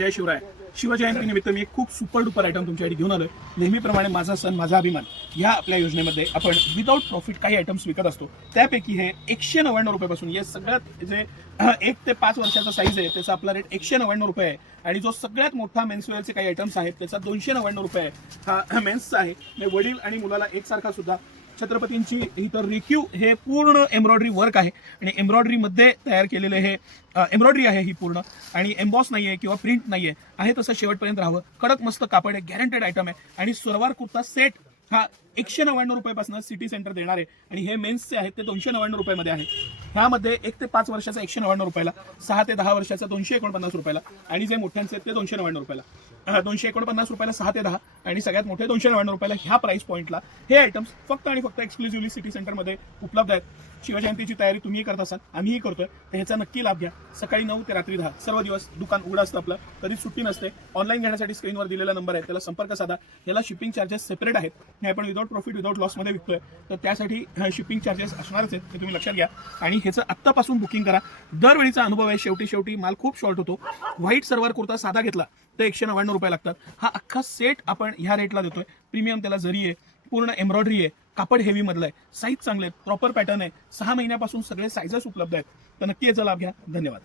जय शिवराय. शिवजयंतीनिमित्त मी एक खूप super duper item तुमच्यासाठी घेऊन आलोय. नेहमीप्रमाणे माझा सण माझा अभिमान या आपल्या योजनेमध्ये आपण विदाऊट प्रॉफिट काही आयटम्स विकत असतो. त्यापैकी हे 199 रुपयापासून हे सगळ्यात जे 1 ते 5 वर्षाचा साईज आहे त्याचा आपला रेट 199 रुपये आहे. आणि जो सगळ्यात मोठा मेन्सवेअरचे काही आयटम्स आहेत त्याचा 299 रुपये आहे. हा मेन्सचा आहे. वडील आणि मुलाला एकसारखा सुद्धा छत्रपतींची इतर रेक्यू हे पूर्ण एम्ब्रॉयडरी वर्क आहे आणि एम्ब्रॉयडरी मध्ये तयार केलेले हे एम्ब्रॉयडरी आहे ही पूर्ण. आणि एम्बॉस नाहीये किंवा प्रिंट नाहीये, आहे तसं शेवटपर्यंत राहावं. कडक मस्त कापड आहे, गॅरंटेड आयटम आहे. आणि सलवार कुर्ता सेट हा 199 रुपयापासून सिटी सेंटर देणार आहे. आणि हे मेन्सचे आहेत ते 299 रुपयामध्ये आहे. ह्यामध्ये 1 ते 5 वर्षाचा 199 रुपयाला, 6 ते 10 वर्षाचा 249 रुपयाला आणि जे मोठ्यांचे आहेत ते 299 रुपयाला. 249 रुपयाला 6 ते 10 आणि सगळ्यात मोठे 299 रुपयाला. ह्या प्राइस पॉईंटला हे आयटम्स फक्त आणि फक्त एक्सक्लुझिव्हली सिटी सेंटरमध्ये उपलब्ध आहेत. शिवजयंतीची तयारी तुम्ही करत असाल, आम्हीही करतोय, तर ह्याचा नक्की लाभ घ्या. सकाळी 9 ते रात्री 10 सर्व दिवस दुकान उघडं असतं आपलं, कधीच सुट्टी नसते. ऑनलाईन घेण्यासाठी स्क्रीनवर दिलेला नंबर आहे, त्याला संपर्क साधा. याला शिपिंग चार्जेस सेपरेट आहेत. हे आपण विदाऊट प्रॉफिट विदाऊट लॉसमध्ये विकतोय, तर त्यासाठी शिपिंग चार्जेस असणारच आहेत, ते तुम्ही लक्षात घ्या. आणि ह्याचं आत्तापासून बुकिंग करा. दरवेळीचा अनुभव आहे, शेवटी माल खूप शॉर्ट होतो. व्हाईट सलवार कुर्ता साधा घेतला तर 199 रुपये लागतात. हा अख्खा सेट आपण ह्या रेटला देतोय. प्रीमियम त्याला जरी आहे, पूर्ण एम्ब्रॉयडरी आहे, कापड हेवी मधलं आहे, साईज चांगले आहेत, प्रॉपर पॅटर्न आहे. 6 महिन्यापासून सगळे साईजेस उपलब्ध आहेत. तर नक्की याचा लाभ घ्या. धन्यवाद.